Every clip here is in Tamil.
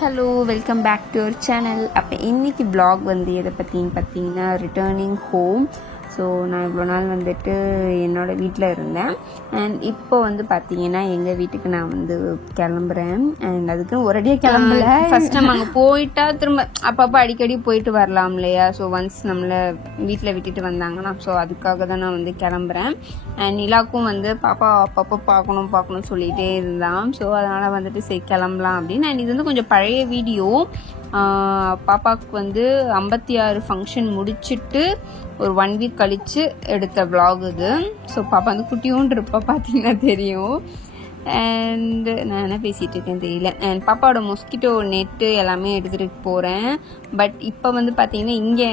Hello, welcome back to our channel. அப்போ இன்றைக்கி vlog வந்து எதை பற்றின்னு பார்த்தீங்கன்னா ரிட்டர்னிங் ஹோம். ஸோ நான் இவ்வளோ நாள் வந்துட்டு என்னோடய வீட்டில் இருந்தேன். அண்ட் இப்போ வந்து பார்த்தீங்கன்னா எங்கள் வீட்டுக்கு நான் வந்து கிளம்புறேன். அண்ட் அதுக்கு ஒரேடியாக கிளம்பல. ஃபஸ்ட் நம்ம அங்கே போயிட்டா திரும்ப அப்பப்போ அடிக்கடி போயிட்டு வரலாம் இல்லையா. ஸோ ஒன்ஸ் நம்மளை வீட்டில் விட்டுட்டு வந்தாங்கன்னா ஸோ அதுக்காக தான் நான் வந்து கிளம்புறேன். அண்ட் நிலாக்கும் வந்து பாப்பா அப்பப்போ பார்க்கணும்னு சொல்லிகிட்டே இருந்தான். ஸோ அதனால் வந்துட்டு சரி கிளம்பலாம் அப்படின்னு. அண்ட் இது வந்து கொஞ்சம் பழைய வீடியோ. பாப்பாவுக்கு வந்து 56 ஃபங்க்ஷன் முடிச்சுட்டு ஒரு 1 வீக் கழித்து எடுத்த vlog இது. ஸோ பாப்பா வந்து குட்டியோன்னு இருப்பா, பார்த்தீங்கன்னா தெரியும். அண்ட் நான் என்ன பேசிகிட்டு இருக்கேன்னு தெரியல. அண்ட் பாப்பாவோட மொஸ்கிட்டோ நெட்டு எல்லாமே எடுத்துகிட்டு போகிறேன். பட் இப்போ வந்து பார்த்தீங்கன்னா இங்கே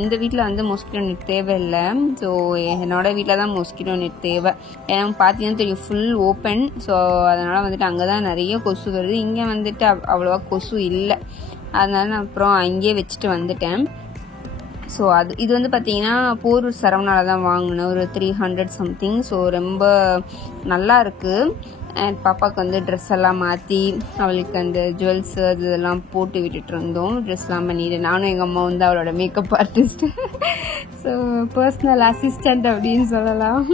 இந்த வீட்டில் வந்து மொஸ்கிட்டோ நெட் தேவையில்லை. ஸோ என்னோடய வீட்டில் தான் மொஸ்கிட்டோ நெட் தேவை. ஏன்னா பார்த்தீங்கன்னா தெரியும் ஃபுல் ஓப்பன். ஸோ அதனால் வந்துட்டு அங்கே தான் நிறைய கொசு வருது. இங்கே வந்துட்டு அவ்வளோவா கொசு இல்லை. அதனால நான் அப்புறம் அங்கேயே வச்சுட்டு வந்துட்டேன். ஸோ இது வந்து பார்த்தீங்கன்னா போரூர் சரவணாவில் தான் வாங்கினேன், ஒரு 300 சம்திங். ஸோ ரொம்ப நல்லா இருக்குது. அண்ட் பாப்பாவுக்கு வந்து ட்ரெஸ் எல்லாம் மாற்றி அவளுக்கு அந்த ஜுவல்ஸு அது இதெல்லாம் போட்டு விட்டுட்டு இருந்தோம். ட்ரெஸ்லாம் பண்ணிட்டு நானும் எங்கள் அம்மா வந்து அவளோட makeup artist. So personal assistant அப்படின்னு சொல்லலாம்.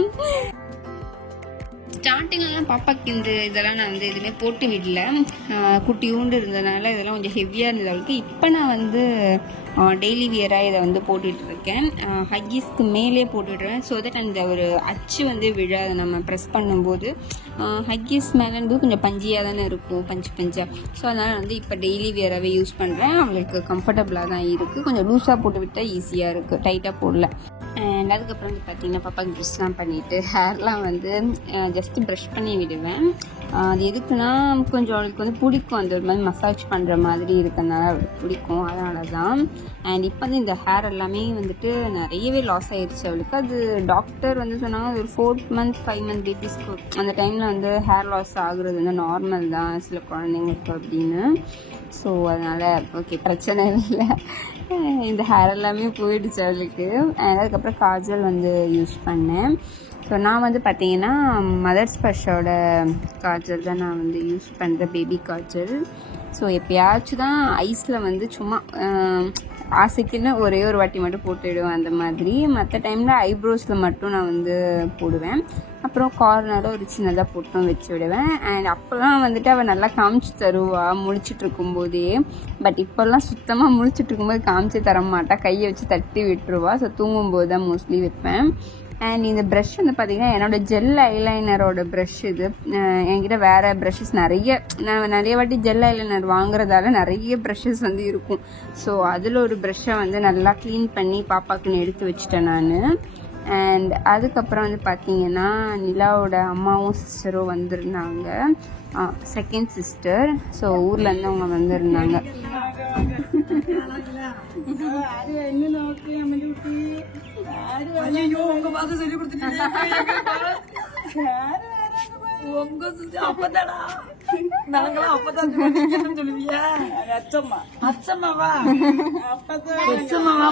ஸ்டார்டிங்லாம் பாப்பாக்கு இதெல்லாம் நான் வந்து எதுவுமே போட்டு விடல. குட்டியூண்டு இருந்ததுனால இதெல்லாம் கொஞ்சம் ஹெவியாக இருந்தது அவளுக்கு. இப்போ நான் வந்து டெய்லி வியராக இதை வந்து போட்டுட்ருக்கேன். ஹக்கீஸ்க்கு மேலே போட்டுவிடுறேன். ஸோ தட் அந்த ஒரு அச்சு வந்து விழாது நம்ம ப்ரெஸ் பண்ணும்போது. ஹக்கீஸ் மேலேருந்து கொஞ்சம் பஞ்சியாக தானே இருக்கும், பஞ்சாக. ஸோ அதனால் வந்து இப்போ டெய்லி வியராகவே யூஸ் பண்ணுறேன். அவளுக்கு கம்ஃபர்டபுளாக தான் இருக்குது. கொஞ்சம் லூஸாக போட்டு விட்டால் ஈஸியாக இருக்குது, டைட்டாக போடல. அண்ட் அதுக்கப்புறம் வந்து பார்த்திங்கன்னா பாப்பாக்கு ப்ரெஷ்லாம் பண்ணிவிட்டு ஹேர்லாம் வந்து ஜஸ்ட்டு ப்ரஷ் பண்ணி விடுவேன். அது எதுக்குன்னா கொஞ்சம் அவளுக்கு வந்து பிடிக்கும், அந்த ஒரு மாதிரி மசாஜ் பண்ணுற மாதிரி இருக்கிறதுனால அவளுக்கு பிடிக்கும், அதனால தான். அண்ட் இப்போ வந்து இந்த ஹேர் எல்லாமே வந்துட்டு நிறையவே லாஸ் ஆகிடுச்சு அவளுக்கு. அது டாக்டர் வந்து சொன்னாங்க அது ஒரு 4 month 5 month பேபிஸ்க்கு அந்த டைமில் வந்து ஹேர் லாஸ் ஆகுறது வந்து நார்மல் தான் சில குழந்தைங்களுக்கு அப்படின்னு. ஸோ அதனால் ஓகே, பிரச்சனை இல்லை. இந்த ஹேர் எல்லாமே போயிடுச்சு அவளுக்கு. அதுக்கப்புறம் காஜல் வந்து யூஸ் பண்ணேன். ஸோ நான் வந்து பார்த்தீங்கன்னா மதர் ஸ்பர்ஷோட காஜல் தான் நான் வந்து யூஸ் பண்ணுறேன், பேபி காஜல். ஸோ எப்போயாச்சும் தான் ஐஸில் வந்து சும்மா ஆசைக்குன்னு ஒரே ஒரு வாட்டி மட்டும் போட்டுவிடுவேன் அந்த மாதிரி. மற்ற டைமில் ஐப்ரோஸில் மட்டும் நான் வந்து போடுவேன். அப்புறம் கார்னரில் ஒரு சின்னதாக போட்டும் வச்சு விடுவேன். அண்ட் அப்போல்லாம் வந்துட்டு அவள் நல்லா காமிச்சு தருவா முழிச்சிட்டு இருக்கும்போதே. பட் இப்போல்லாம் சுத்தமாக முழிச்சிட்டு இருக்கும்போது காமிச்சு தர மாட்டா, கையை வச்சு தட்டி விட்டுருவா. ஸோ தூங்கும்போது தான் மோஸ்ட்லி வைப்பேன். அண்ட் இந்த ப்ரஷ் வந்து பார்த்தீங்கன்னா என்னோடய ஜெல் ஐலைனரோட ப்ரஷ் இது. என்கிட்ட வேறு ப்ரஷஸ் நான் நிறைய வாட்டி ஜெல் ஐலைனர் வாங்குறதால நிறைய ப்ரஷஸ் வந்து இருக்கும். ஸோ அதில் ஒரு ப்ரஷ்ஷை வந்து நல்லா க்ளீன் பண்ணி பாப்பாக்குன்னு எடுத்து வச்சுட்டேன் நான். அண்ட் அதுக்கப்புறம் வந்து பார்த்தீங்கன்னா நிலாவோட அம்மாவும் சிஸ்டரும் வந்திருந்தாங்க, செகண்ட் சிஸ்டர். ஸோ ஊர்லேருந்து அவங்க வந்திருந்தாங்க.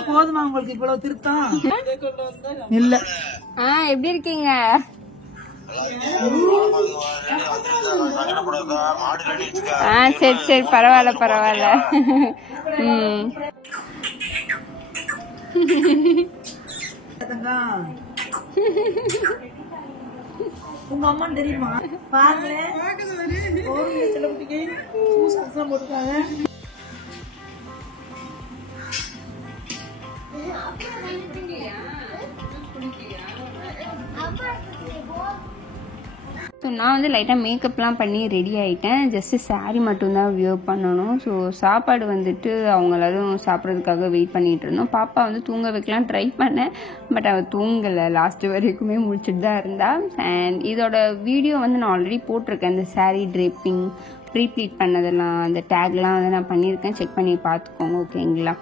போதுமா உங்களுக்கு இவ்வளவு திருத்தம் இல்ல? எப்படி இருக்கீங்க? சரி சரி, பரவாயில்ல. உங்க அம்மா தெரியுமா? பாருங்க போட்டுருக்காங்க. ஸோ நான் வந்து லைட்டாக மேக்கப்லாம் பண்ணி ரெடி ஆகிட்டேன். ஜஸ்ட்டு சாரீ மட்டும்தான் வியர் பண்ணணும். ஸோ சாப்பாடு வந்துட்டு அவங்க எல்லாரும் சாப்பிட்றதுக்காக வெயிட் பண்ணிகிட்டு இருந்தோம். பாப்பா வந்து தூங்க வைக்கலாம் ட்ரை பண்ணேன். பட் அவள் தூங்கலை, லாஸ்ட்டு வரைக்குமே முடிச்சுட்டு தான் இருந்தாள். அண்ட் இதோட வீடியோ வந்து நான் ஆல்ரெடி போட்டிருக்கேன். இந்த சாரீ ட்ரேப்பிங் ப்ரீப்ளீட் பண்ணதெல்லாம் அந்த டேக்லாம் வந்து நான் பண்ணியிருக்கேன், செக் பண்ணி பார்த்துக்கோங்க, ஓகேங்களா.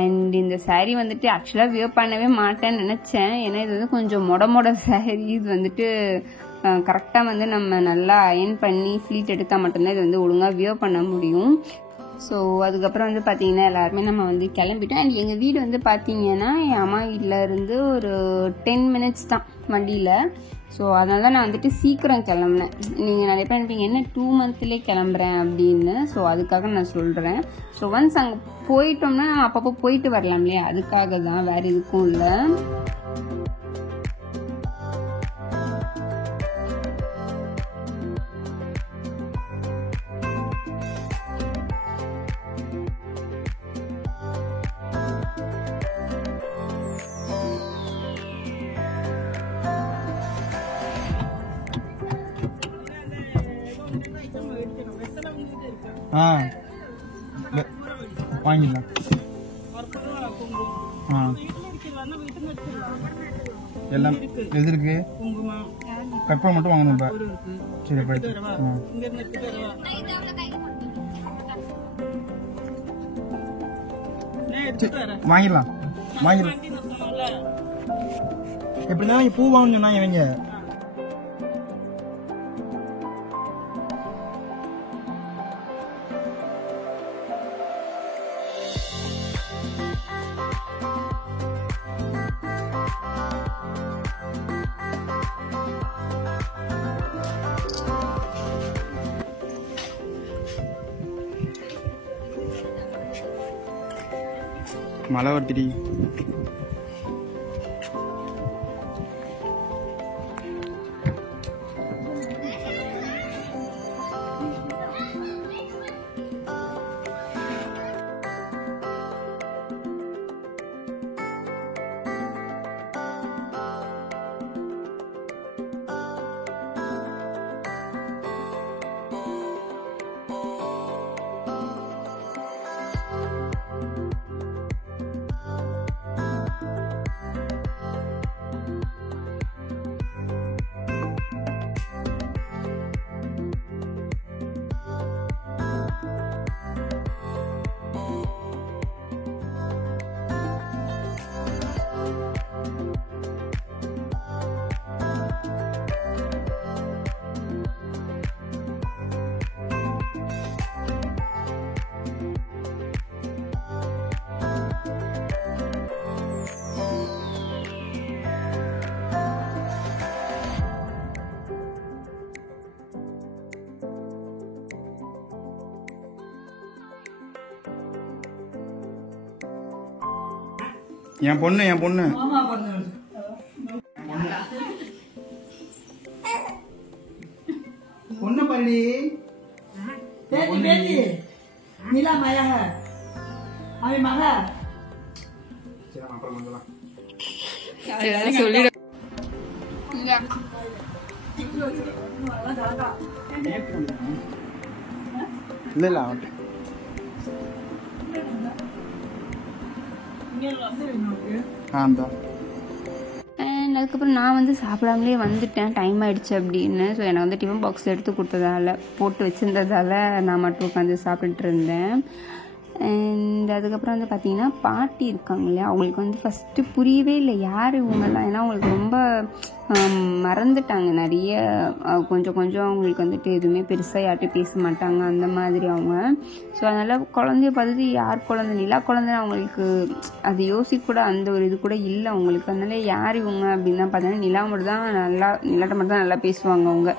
அண்ட் இந்த சாரீ வந்துட்டு ஆக்சுவலாக வியர் பண்ணவே மாட்டேன்னு நினச்சேன். ஏன்னா இது வந்து கொஞ்சம் மொட சாரீ. இது வந்துட்டு கரெக்டாக வந்து நம்ம நல்லா அயன் பண்ணி ஃப்ளீட் எடுத்தால் மட்டும்தான் இது வந்து ஒழுங்காக வியர் பண்ண முடியும். ஸோ அதுக்கப்புறம் வந்து பார்த்தீங்கன்னா எல்லாருமே நம்ம வந்து கிளம்பிட்டோம். அண்ட் எங்கள் வீடு வந்து பார்த்தீங்கன்னா என் அம்மா வீட்டில் இருந்து ஒரு 10 minutes தான் வண்டியில். ஸோ அதனால தான் நான் வந்துட்டு சீக்கிரம் கிளம்புனேன். நீங்கள் நிறைய பேர் நினைப்பீங்க என்ன 2 மந்த்லேயே கிளம்புறேன் அப்படின்னு. ஸோ அதுக்காக நான் சொல்கிறேன். ஸோ ஒன்ஸ் அங்கே போயிட்டோம்னா அப்பப்போ போயிட்டு வரலாம் இல்லையா, அதுக்காக தான், வேறு எதுக்கும் இல்லை. வாங்கிடலாம். எல்லாம் எது இருக்கு? பெப்பர் மட்டும் வாங்கணும். இப்போ சரி போயிட்டு வாங்கிடலாம். எப்படின்னா பூ வாங்கணும்னா இவங்க மழை வருதுடி. என் பொண்ணு பொண்ணு பள்ளி நீலா மாயா அவை மகா. சரி அப்புறம் வந்துடலாம். சொல்லிடு. இல்ல அண்ட் அதுக்கப்புறம் நான் வந்து சாப்பிடாமலே வந்துட்டேன், டைம் ஆகிடுச்சு அப்படின்னு. ஸோ எனக்கு வந்து டிஃபன் பாக்ஸ் எடுத்து கொடுத்ததால, போட்டு வச்சுருந்ததால் நான் மட்டும் உட்காந்து சாப்பிட்டுட்டு இருந்தேன். அண்ட் அதுக்கப்புறம் வந்து பார்த்திங்கன்னா பாட்டி இருக்காங்க இல்லையா, அவங்களுக்கு வந்து ஃபஸ்ட்டு புரியவே இல்லை யார் இவங்கெல்லாம். ஏன்னா அவங்களுக்கு ரொம்ப மறந்துட்டாங்க நிறைய, கொஞ்சம் அவங்களுக்கு வந்துட்டு எதுவுமே பெருசாக யார்கிட்டையும் பேச மாட்டாங்க அந்த மாதிரி அவங்க. ஸோ அதனால் குழந்தைய பார்த்துட்டு யார் குழந்தை, நிலா குழந்தைன்னு அவங்களுக்கு அது யோசிக்க கூட அந்த ஒரு இது கூட இல்லை அவங்களுக்கு. அதனால யார் இவங்க அப்படின்னு தான் பார்த்தீங்கன்னா நிலாட்ட மட்டும் தான் நல்லா பேசுவாங்க அவங்க.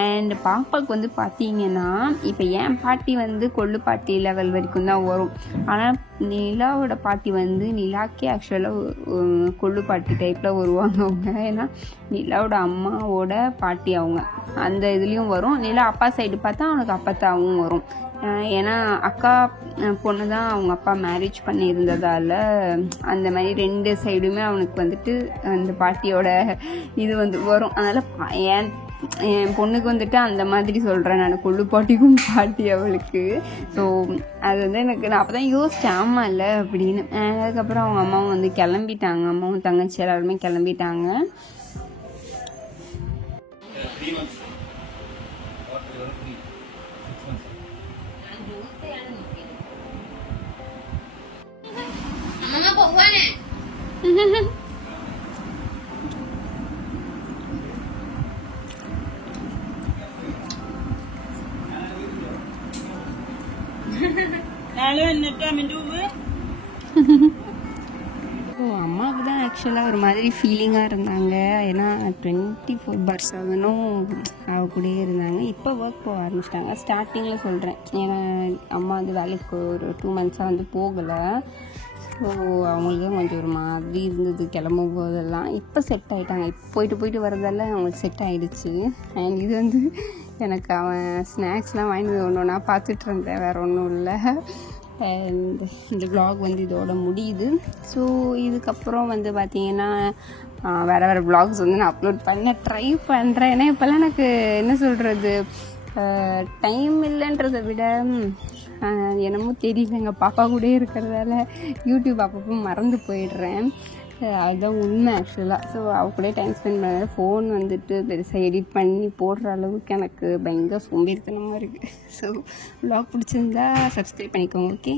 அண்ட் பாப்பாவுக்கு வந்து பார்த்தீங்கன்னா இப்போ என் பாட்டி வந்து கொள்ளு பாட்டி லெவல் வரைக்கும் தான் வரும். ஆனால் நிலாவோட பாட்டி வந்து நிலாக்கே ஆக்சுவலாக கொள்ளு பாட்டி டைப்பில் வருவாங்க அவங்க. ஏன்னா நிலாவோட அம்மாவோட பாட்டி அவங்க அந்த இதுலேயும் வரும். நிலா அப்பா சைடு பார்த்தா அவனுக்கு அப்பத்தாவும் வரும். ஏன்னா அக்கா பொண்ணு தான் அவங்க அப்பா மேரேஜ் பண்ணியிருந்ததால் அந்த மாதிரி 2 சைடுமே அவனுக்கு வந்துட்டு அந்த பாட்டியோட இது வந்து வரும். அதனால் என் பொண்ணுக்கு வந்துட்டு அந்த மாதிரி சொல்கிறேன் நான், கொள்ளு பாட்டிக்கும் பாட்டி அவளுக்கு. ஸோ அது வந்து நான் அப்போ தான் யோசித்தேன் ஆமாம் இல்லை அப்படின்னு. அதுக்கப்புறம் அவங்க அம்மாவும் வந்து கிளம்பிட்டாங்க, அம்மாவும் தங்கச்சி எல்லாருமே கிளம்பிட்டாங்க. அம்மாவுக்கு தான் ஆக்சுவலாக ஒரு மாதிரி ஃபீலிங்காக இருந்தாங்க. ஏன்னா 24/7ம் அவ கூடயே இருந்தாங்க. இப்போ ஒர்க் போக ஆரம்பிச்சிட்டாங்க. ஸ்டார்டிங்கில் சொல்கிறேன், ஏன்னா அம்மா வந்து வேலைக்கு ஒரு 2 months வந்து போகலை. ஸோ அவங்களுக்கு கொஞ்சம் ஒரு மாதிரி இருந்தது கிளம்பும் போதெல்லாம். இப்போ செட் ஆகிட்டாங்க. இப்போ போயிட்டு வரதெல்லாம் அவங்களுக்கு செட் ஆகிடுச்சு. அண்ட் இது வந்து எனக்கு அவன் ஸ்நாக்ஸ்லாம் வாங்கிட்டு ஒன்று ஒன்றா பார்த்துட்டு இருந்தேன், வேறு ஒன்றும் இல்லை. அண்ட் இந்த vlog வந்து இதோட முடியுது. ஸோ இதுக்கப்புறம் வந்து பார்த்திங்கன்னா வேறு vlogs வந்து நான் அப்லோட் பண்ண ட்ரை பண்ணுறேன். ஏன்னா இப்போல்லாம் எனக்கு என்ன சொல்கிறது, டைம் இல்லைன்றதை விட என்னமோ தெரியல, எங்கள் பாப்பா கூட இருக்கிறதால யூடியூப் அப்பப்போ மறந்து போயிடுறேன். அதுதான் உண்மை ஆக்சுவலாக. ஸோ அவ கூட டைம் ஸ்பெண்ட் பண்ண ஃபோன் வந்துட்டு பெருசாக எடிட் பண்ணி போடுற அளவுக்கு எனக்கு பயங்கர சோம்பேறித்தனமாக இருக்குது. ஸோ vlog பிடிச்சிருந்தா சப்ஸ்கிரைப் பண்ணிக்கோங்க. ஓகே.